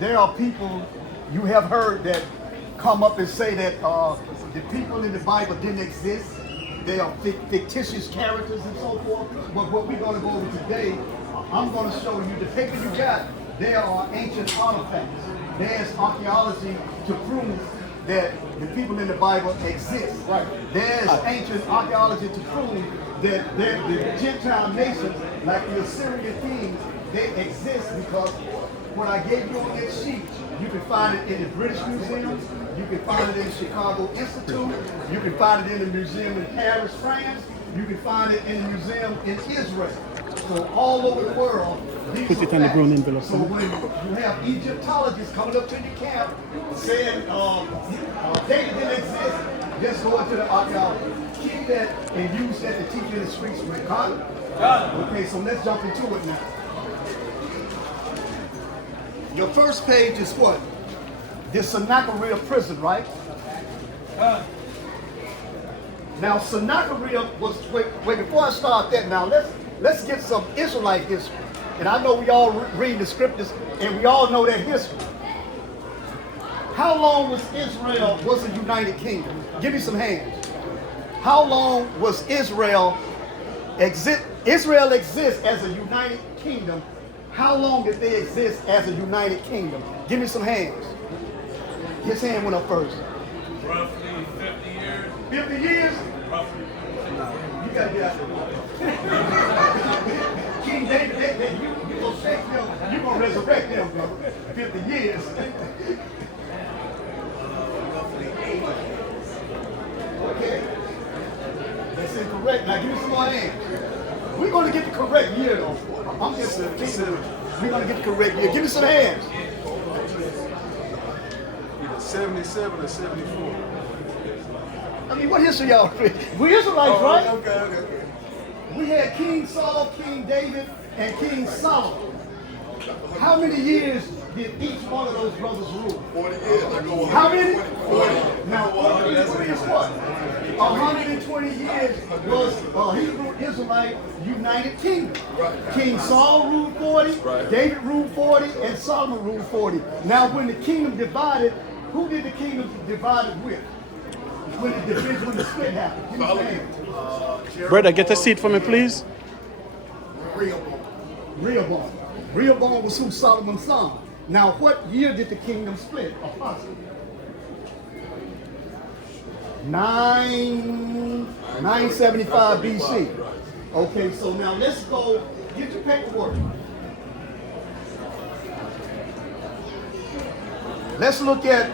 there are people you have heard that come up and say that the people in the Bible didn't exist. They are fictitious characters and so forth. But what we're going to go over today, I'm going to show you the paper you got. There are ancient artifacts. There's archaeology to prove that the people in the Bible exist. Right. There's ancient archaeology to prove that the Gentile nations, like the Assyrian kings, they exist because what I gave you on that sheet, you can find it in the British Museum, you can find it in the Chicago Institute, you can find it in the museum in Paris, France, you can find it in the museum in Israel. So all over the world, put it on the brown envelope. So when you have Egyptologists coming up to your camp saying David didn't exist, just go into the archaeology. Keep that and use that to teach in the streets with Connor. Okay, so let's jump into it now. Your first page is what? The Sennacherib prison, right? Now Sennacherib was, wait, before I start that now, let's get some Israelite history. And I know we all read the scriptures and we all know that history. How long was Israel a united kingdom? Give me some hands. How long was Israel exist as a united kingdom? How long did they exist as a united kingdom? Give me some hands. His hand went up first. Roughly 50 years. 50 years? Roughly. You gotta get out there. King David, you gonna shake them, you gonna resurrect them, brother. 50 years. Okay. That's incorrect. Now give me some more hands. We're gonna get the correct year though. I'm just teasing. We're gonna get the correct year. Give me some hands. Either 77 or 74. I mean, what history y'all? We Israelites, right? Okay. We had King Saul, King David, and King Solomon. How many years did each one of those brothers rule? 40 years. I go How many? 40. Now, 120 is what? 120 years was Hebrew Israelite United Kingdom. King Saul ruled 40, David ruled 40, and Solomon ruled 40. Now, when the kingdom divided, who did the kingdom divide with? When the division, when the split happened? Give me some hands. Brother, get a seat for me, please. Rehoboam. Rehoboam was who? Solomon's son. Now, what year did the kingdom split? Approximately. 975 BC. Okay, so now let's go get your paperwork. Let's look at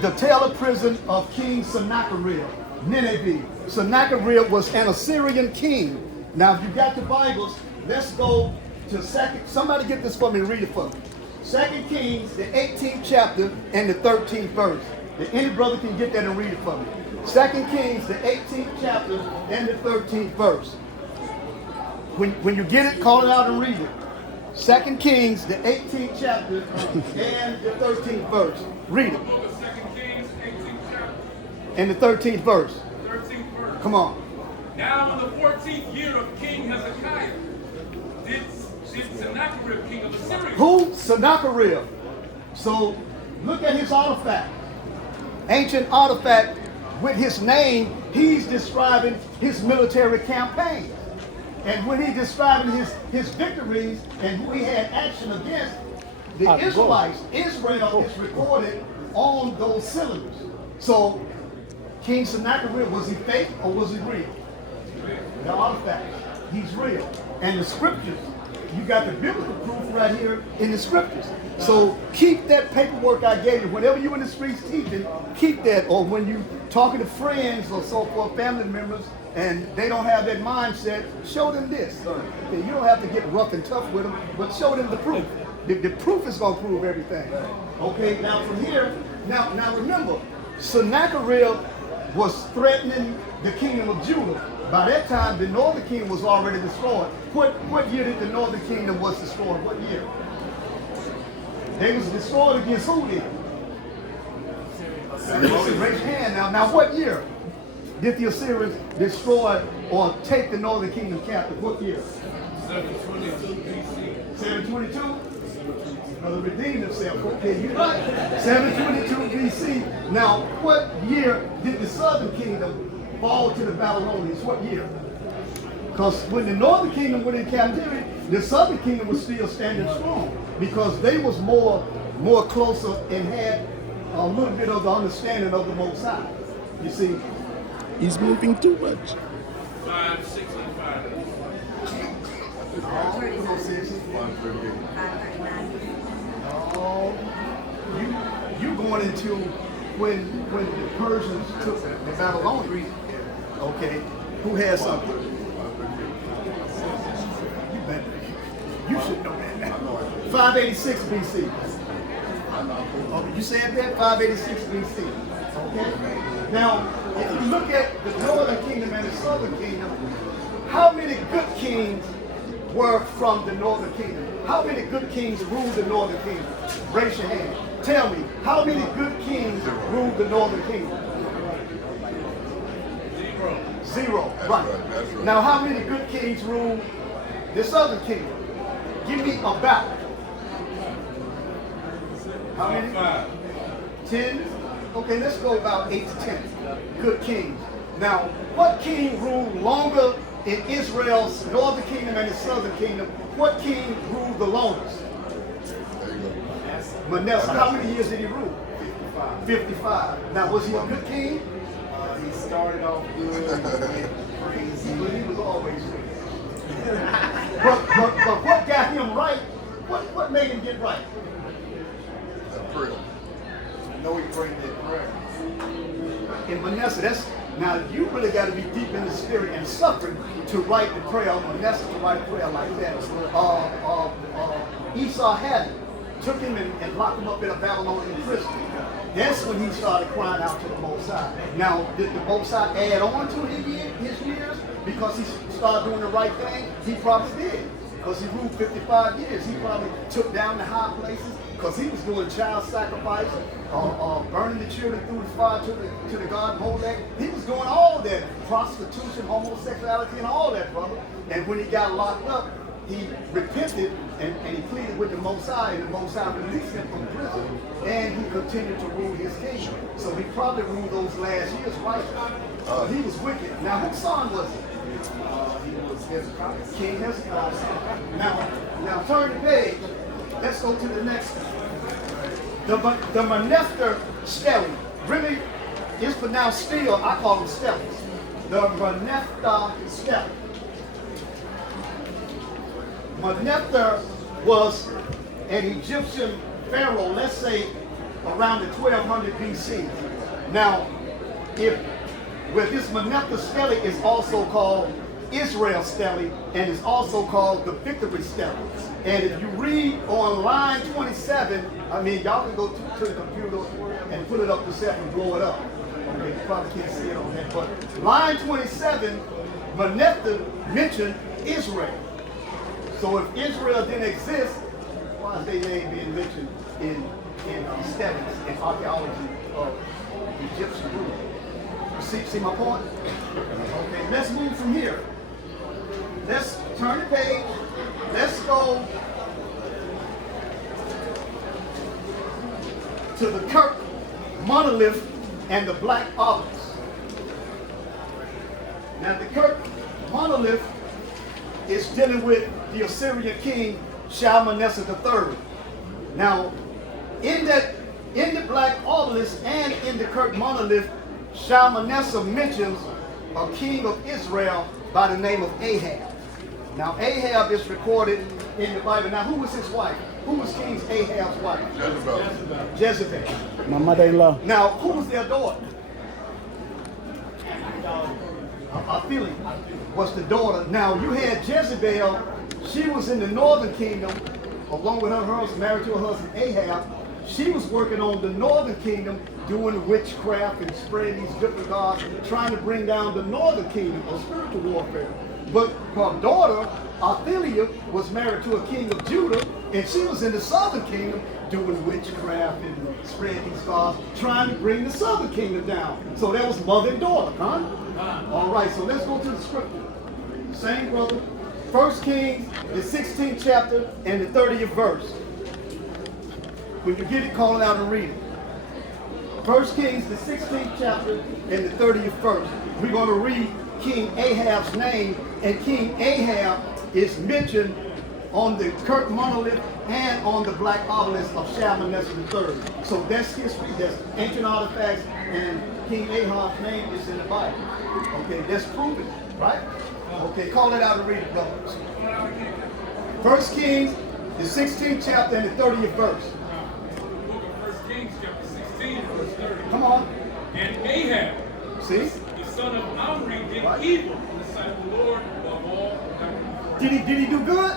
the Taylor prison of King Sennacherib, Nineveh. Sennacherib was an Assyrian king. Now, if you got the Bibles, let's go to somebody get this for me and read it for me. 2 Kings, the 18th chapter and the 13th verse. If any brother can get that and read it for me. 2 Kings, the 18th chapter and the 13th verse. When you get it, call it out and read it. 2 Kings, the 18th chapter and the 13th verse. Read it. 2 Kings, 18th chapter. And the 13th verse. 13th verse. Come on. Now in the 14th year of King Hezekiah, did Sennacherib, king of Assyria. Who? Sennacherib. So look at his artifact. Ancient artifact with his name, he's describing his military campaign. And when he's describing his victories and who he had action against, the Israelites, Israel is recorded on those cylinders. So King Sennacherib, was he fake or was he real? The artifact, he's real. And the scriptures, you got the biblical proof right here in the scriptures. So keep that paperwork I gave you. Whenever you're in the streets teaching, keep that. Or when you talking to friends or so forth, family members, and they don't have that mindset, show them this. Okay, you don't have to get rough and tough with them, but show them the proof. The proof is going to prove everything. Okay, now from here, now remember, Sennacherib was threatening the kingdom of Judah. By that time, the northern kingdom was already destroyed. What year did the northern kingdom was destroyed? What year? They was destroyed against who then? Raise your hand now. Now what year did the Assyrians destroy or take the northern kingdom captive? What year? 722 BC. 722? Redeemed himself. Okay, you're right. 722 BC. Now, what year did the southern kingdom fall to the Babylonians? What year? Because when the northern kingdom went in captivity, the southern kingdom was still standing strong because they was more closer and had a little bit of the understanding of the Most High. You see, He's moving too much. 5, 6, and 5. You going into when the Persians took the Babylonians. Okay, who has something? You should know that now. 586 BC. Okay, you said that? 586 BC. Okay. Now, if you look at the northern kingdom and the southern kingdom, how many good kings were from the northern kingdom? How many good kings ruled the northern kingdom? Raise your hand. Tell me, how many good kings ruled the northern kingdom? Zero. Right. Now, how many good kings ruled the southern kingdom? Give me about. How many? 10? Okay, let's go about 8 to 10 good kings. Now, what king ruled longer in Israel's northern kingdom and the southern kingdom? What king ruled the longest? Manasseh. How many years did he rule? 55. Now, was he a good king? He started off good, and went crazy. But he was always good. but what got him right? What made him get right? No, he prayed that prayer. In Manasseh, now you really got to be deep in the spirit and suffering to write the prayer of Manasseh, to write a prayer like that. Esau had it. Took him and locked him up in a Babylonian prison. That's when he started crying out to the Most High. Now, did the Most High add on to his years because he started doing the right thing? He probably did. Because he ruled 55 years. He probably took down the high places because he was doing child sacrifice, burning the children through the fire to the god Molech. He was doing all of that. Prostitution, homosexuality, and all that, brother. And when he got locked up, he repented and he pleaded with the Most High, and the Most High released him from prison, and he continued to rule his kingdom. So he probably ruled those last years right. He was wicked. Now, whose son was he? He was Hezekiah. King Hezekiah. Now turn the page. Let's go to the next one. The Manasseh Stele really is pronounced still. I call them steles. The Manasseh Stele. Manasseh was an Egyptian pharaoh, let's say around the 1200 BC. Now, this Manasseh Stele is also called Israel Stele, and is also called the Victory Stele. And if you read on line 27, I mean, y'all can go to the computer and put it up yourself and blow it up. Okay, you probably can't see it on that, but line 27, Manasseh mentioned Israel. So if Israel didn't exist, why is their name being mentioned in studies and archaeology of Egyptian rule? See my point? Okay, let's move from here. Let's turn the page. Let's go to the Kirk monolith and the black obelisk. Now the Kirk monolith is dealing with the Assyrian king Shalmaneser III. Now, in the black obelisk and in the Kirk monolith, Shalmaneser mentions a king of Israel by the name of Ahab. Now, Ahab is recorded in the Bible. Now, who was his wife? Who was King Ahab's wife? Jezebel. My mother-in-law. Now, who was their daughter? Athaliah was the daughter. Now, you had Jezebel. She was in the northern kingdom, along with her husband, married to her husband Ahab. She was working on the northern kingdom, doing witchcraft and spreading these different gods, trying to bring down the northern kingdom of spiritual warfare. But her daughter, Athaliah, was married to a king of Judah, and she was in the southern kingdom doing witchcraft and spreading these gods, trying to bring the southern kingdom down. So that was mother and daughter, huh? All right, so let's go to the scripture. Same brother. 1 Kings, the 16th chapter and the 30th verse. When you get it, call it out and read it. 1 Kings, the 16th chapter and the 30th verse. We're going to read King Ahab's name, and King Ahab is mentioned on the Kirk monolith and on the black obelisk of Shalmaneser III. So that's history, that's ancient artifacts, and King Ahab's name is in the Bible. Okay, that's proven, right? Okay, call it out and read it, brothers. 1 Kings, the 16th chapter and the 30th verse. Book of 1 Kings, chapter 16, verse 30. Come on. And Ahab, See? the son of Omri, did Right. evil in the sight of the Lord above all. Did he do good?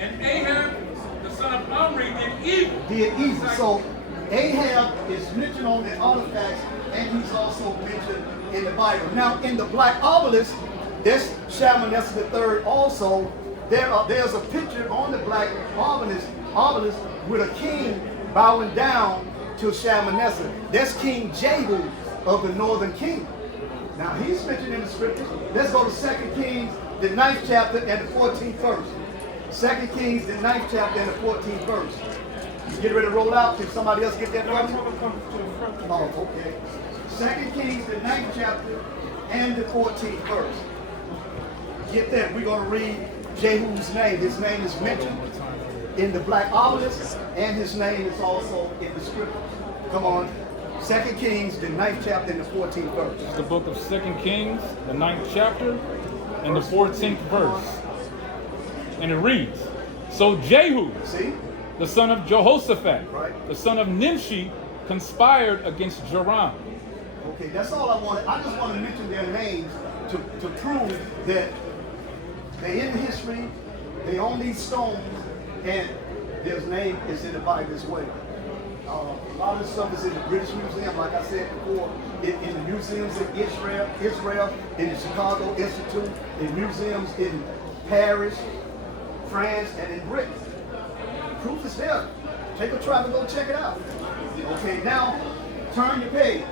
And Ahab, the son of Omri, did evil. Did evil. So Ahab is mentioned on the artifacts, and he's also mentioned in the Bible. Now, in the black obelisk, this Shalmaneser III also, there's a picture on the black obelisk with a king bowing down to Shalmaneser. That's King Jehu of the northern kingdom. Now, he's mentioned in the scriptures. Let's go to 2 Kings, the 9th chapter and the 14th verse. 2 Kings, the 9th chapter and the 14th verse. You get ready to roll out? Can somebody else get that for me? Oh, okay. 2 Kings, the 9th chapter and the 14th verse. Get that. We're going to read Jehu's name. His name is mentioned in the black obelisk, and his name is also in the scripture. Come on. 2 Kings, the 9th chapter and the 14th verse. The book of 2 Kings, the 9th chapter, and the 14th verse. And it reads, So Jehu, See? the son of Jehoshaphat, Right. the son of Nimshi, conspired against Joram. Okay, that's all I wanted. I just want to mention their names to prove that they in history, they own these stones, and their name is in the Bible as well. A lot of this stuff is in the British Museum, like I said before, in the museums in Israel, in the Chicago Institute, in museums in Paris, France, and in Britain. Proof is there. Take a try to go check it out. Okay, now turn your page.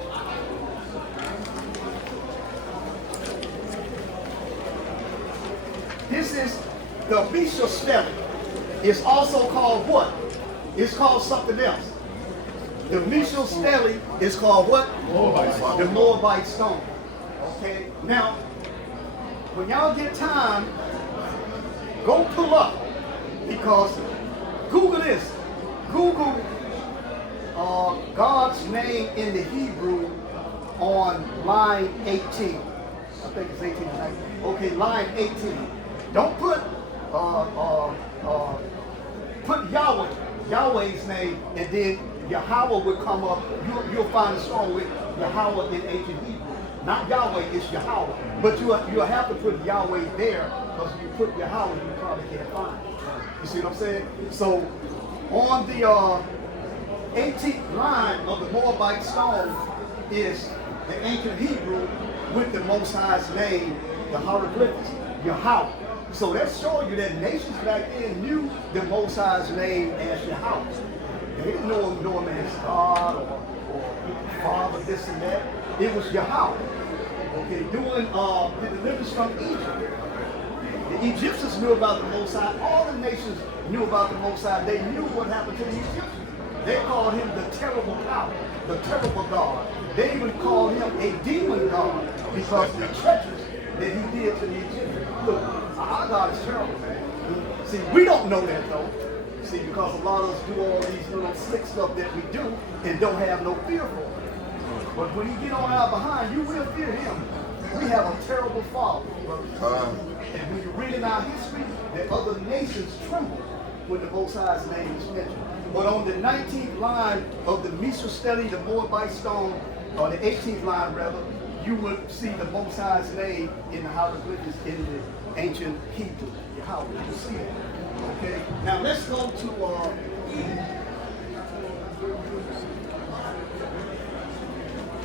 This is the Misha Stele. It's also called what? It's called something else. The Misha Stele is called what? The Moabite stone. Okay, now when y'all get time, go pull up, because Google this. Google God's name in the Hebrew on line 18. I think it's 18 or 19. Okay, line 18. Don't put Yahweh's name, and then Yahweh will come up. You'll find a song with Yahweh in ancient Hebrew. Not Yahweh, it's Yahweh. But you'll have to put Yahweh there, because if you put Yahweh, you probably can't find it. You see what I'm saying? So on the 18th line of the Moabite stone is the ancient Hebrew with the Most High's name, the hieroglyphics, Yahweh. So that's showing you that nations back then knew the Most High's name as Yahweh. They didn't know him as God or Father, this and that. It was Yahweh. Okay, doing the deliverance from Egypt. The Egyptians knew about the Most High. All the nations knew about the Most High. They knew what happened to the Egyptians. They called him the terrible power, the terrible God. They even called him a demon God because of the treacherous that he did to the Egyptians. Look, our God is terrible, man. See, we don't know that though. See, because a lot of us do all these little slick stuff that we do and don't have no fear for it. But when you get on our behind, you will fear him. We have a terrible father, brothers. And when you read in our history, that other nations tremble when the Most High's name is mentioned. But on the 19th line of the Misha Stele, the Moabite stone, or the 18th line rather, you will see the Most High's name in the hieroglyphics in the ancient Hebrew. How you will see it. Okay. Now let's go to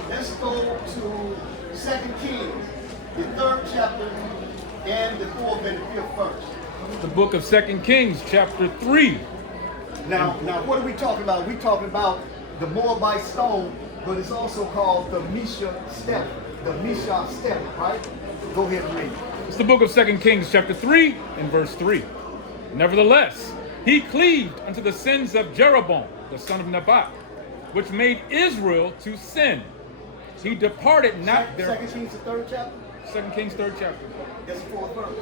let's go to 2 Kings, the 3rd chapter, and the 4th and the 5th verse. The book of 2 Kings, chapter 3. Now, what are we talking about? We're talking about the Moabite stone, but it's also called the Misha Stele, right? Go ahead and read. It's the book of 2 Kings, chapter 3, and verse 3. Nevertheless, he cleaved unto the sins of Jeroboam, the son of Nebat, which made Israel to sin. He departed not their... Second Kings, the third chapter. 2 Kings, 3rd chapter. That's the fourth verse.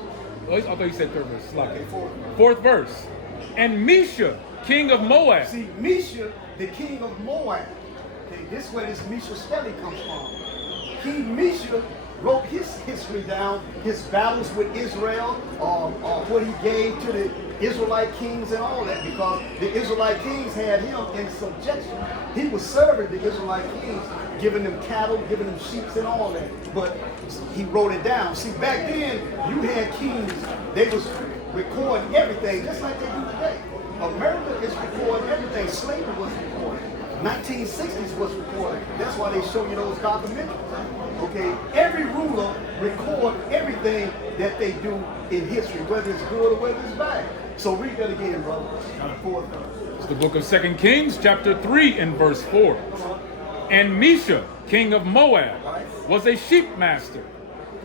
Oh, I thought you said 3rd verse. Slack. Okay, fourth. 4th verse. And Mesha, king of Moab. See, Mesha, the king of Moab. Okay, this is where this Mesha study comes from. King Mesha wrote his history down, his battles with Israel, what he gave to the Israelite kings and all that, because the Israelite kings had him in subjection. He was serving the Israelite kings, giving them cattle, giving them sheep and all that. But he wrote it down. See, back then, you had kings, they was recording everything, just like they do today. America is recording everything. Slavery was recorded. 1960s was recorded. That's why they show you those documentaries. Okay, every ruler record everything that they do in history, whether it's good or whether it's bad. So read that again, brother. Fourth verse. It's the book of 2 Kings, chapter 3 and verse 4. And Mesha, king of Moab, was a sheep master,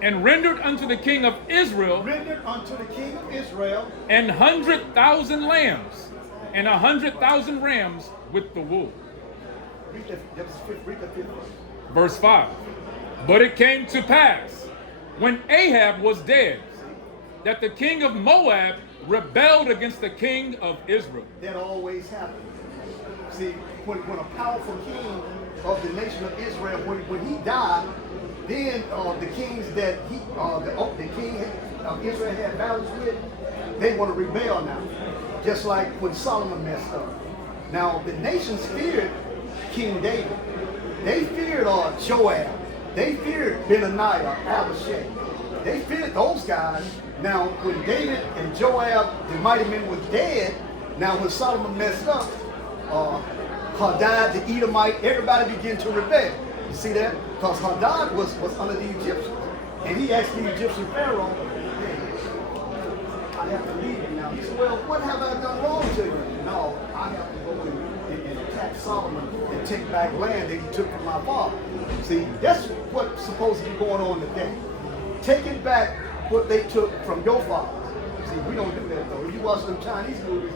and rendered unto the king of Israel Rendered unto the king of Israel 100,000 lambs and 100,000 rams with the wool. Read the fifth verse. Verse 5. But it came to pass, when Ahab was dead, that the king of Moab rebelled against the king of Israel. That always happens. See, when a powerful king of the nation of Israel, when he died, then the kings that the king of Israel had battles with, they want to rebel now. Just like when Solomon messed up. Now, the nations feared King David. They feared Joab. They feared Benaniah, Abishai. They feared those guys. Now, when David and Joab, the mighty men, were dead, now when Solomon messed up, Hadad, the Edomite, everybody began to rebel. You see that? Because Hadad was under the Egyptians. And he asked the Egyptian Pharaoh, hey, I have to leave you now. He said, well, what have I done wrong to you? No, I have to go and attack Solomon and take back land that he took from my father. See, that's what's supposed to be going on today. Taking back what they took from your father. See, we don't do that though. If you watch them Chinese movies,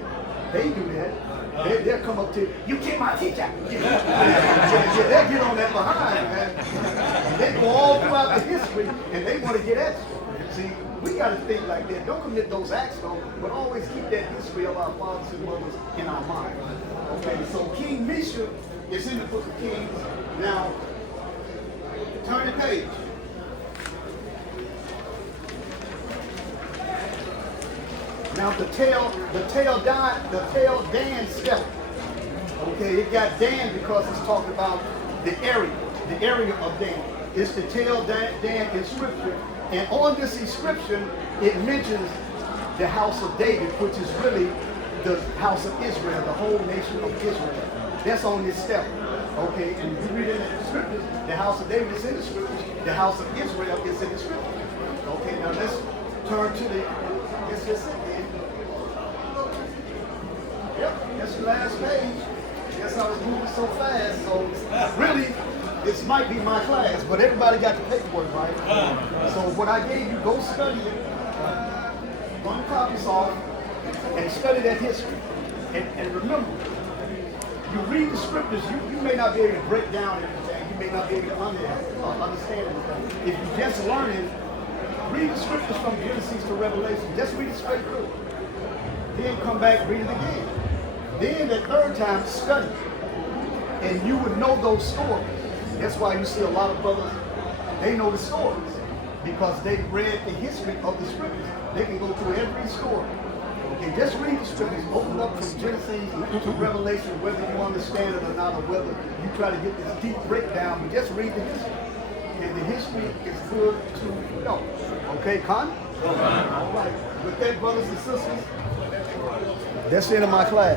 they do that. They'll come up to you, you kill my teacher. They'll get on that behind, man. And they go all throughout the history and they want to get at you. See, we got to think like that. Don't commit those acts though, but always keep that history of our fathers and mothers in our mind. Okay, so King Mesha is in the book of Kings. Now, turn the page. Now the tail Dan skeleton. Okay, it got Dan because it's talking about the area of Dan. It's the tail Dan inscription. And on this inscription, it mentions the house of David, which is really the house of Israel, the whole nation of Israel. That's on this step. Okay, and you read in the scriptures, the house of David is in the scriptures, the house of Israel is in the scriptures. Okay, now let's turn to it's just it, man. Yep, that's the last page. Guess I was moving so fast, so really, this might be my class, but everybody got the paperwork, right? So what I gave you, go study it, run the copies off, and study that history. And remember, you read the scriptures, you may not be able to break down everything, you may not be able to understand everything. If you're just learning, read the scriptures from Genesis to Revelation, just read it straight through. Then come back, read it again. Then the third time, study. And you would know those stories. That's why you see a lot of brothers, they know the stories. Because they read the history of the scriptures. They can go through every story. Okay, just read the scriptures, open up from Genesis to Revelation, whether you understand it or not, or whether you try to get this deep breakdown, but just read the history. And the history is good to know. Okay, Con? All right. With that, brothers and sisters, that's the end of my class.